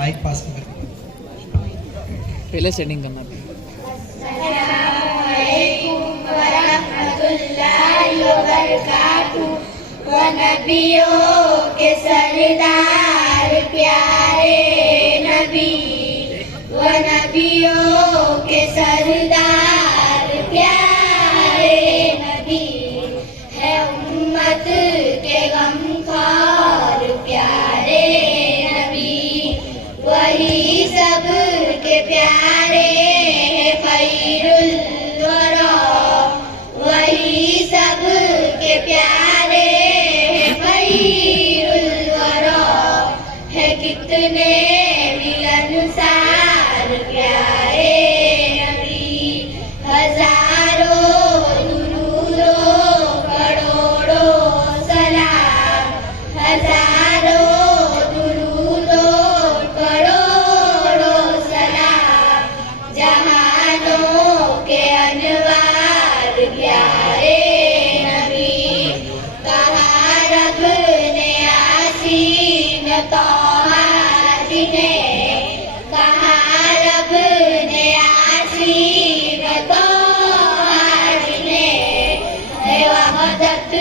Mic पास कर पहले setting करना था। व नबियों के सरदार प्यारे नबी, व नबियों के सरदार प्यारे नबी, है उम्मत के गमखार प्यारे नबी, वही सब के प्यारे है खैरुल वरा, वही सब के प्यारे है खैरुल वरा, है कितने मिलनसार प्यारे नबी, हजारों दुरूदों करोड़ों सलाम, हजारों दुरूदों करोड़ों सलाम, जहानों के अनवार प्यारे नबी, कहा रब ने आसीन तौहा जिन्हें, कहा रब ने आसीन तौहा जिन्हें, है वहदत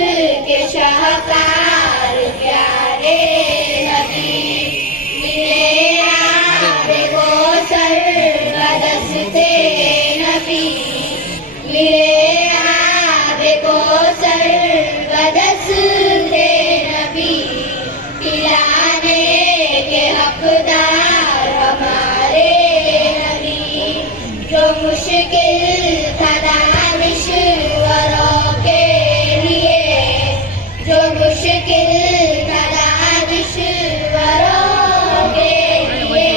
के शाहकार प्यारे नबी, मिले आबे कौसर बदस्ते नबी, मिले आबे कौसर बदस्ते नबी, पिलाने के हकदार हमारे नबी, जो मुश्किल था दानिश्वरों के लिए, जो मुश्किल था दानिश्वरों के लिए,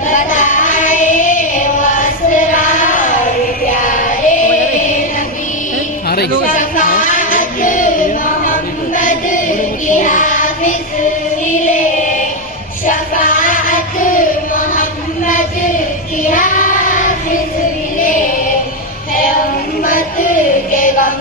बताए वो असरार प्यारे नबी, शफाअत मोहम्मद की हाफिज मिले, शफाअत मोहम्मद की हाफिज मिले, है उम्मत के गम